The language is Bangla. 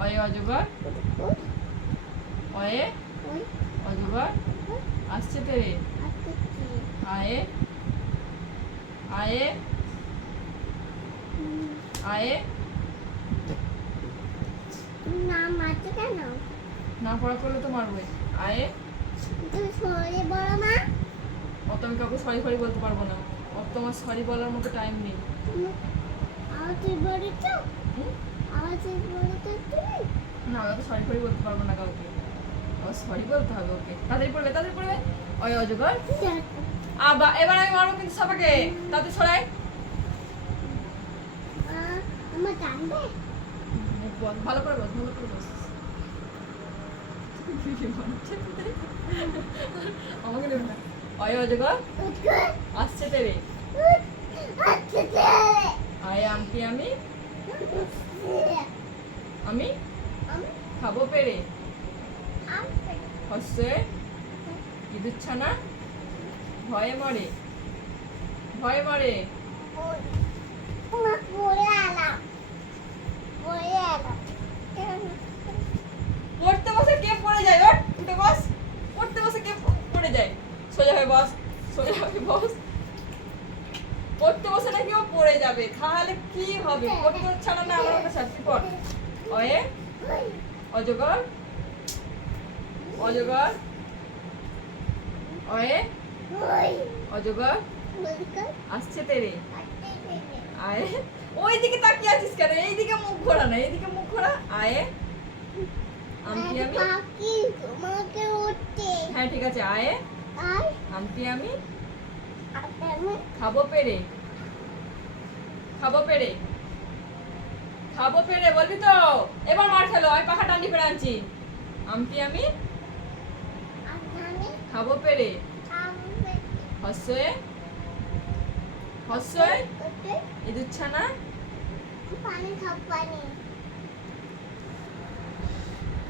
অয়ে অজগর অয়ে অজগর আসছে তেরে আয়ে আয়ে আয়ে না পড়া করলে তো মারবে আয়ে অত আমি কাউকে সরি ফরি বলতে পারবো না অত আমার সরি বলার মতো টাইম নেই না আমি তো সরি ফরি বলতে পারবো না কাউকে আবার সরি বলতে হবে ওকে তাড়াতাড়ি পড়বে অয় অজগর এবার আমি মারবো কিন্তু সবাইকে তাতে ছড়াই ভালো করে বস আমাকে নেবে না অয় অজগর আসছে তেরে আয় আমটি আমি খাবো পেরে হচ্ছে ইঁদুর ছানা ভয়ে মরে পড়তে বসে কে পড়ে যায় উঠে বস পড়তে বসে কে পড়ে যায় সোজা হয়ে বস পড়তে বসে না কেউ পড়ে যাবে তাহলে কি হবে পড়তে হচ্ছে না আমার একটা শাস্তি পড় অয়ে অজগর অয়ে অজগর আসছে তেরে আয়ে ওইদিকে তাকিয়ে আছিস কেন এইদিকে মুখ ঘোরা না এইদিকে মুখ ঘোরা আয়ে আমটি আমি হ্যাঁ ঠিক আছে আয়ে আমটি আমি খাবো পেরে বলবি তো এবার মার খেলো আমি পাখা টান্ডি করে আনছি আমটি আমি খাবো পেরে হস্যই ইঁদুর ছানা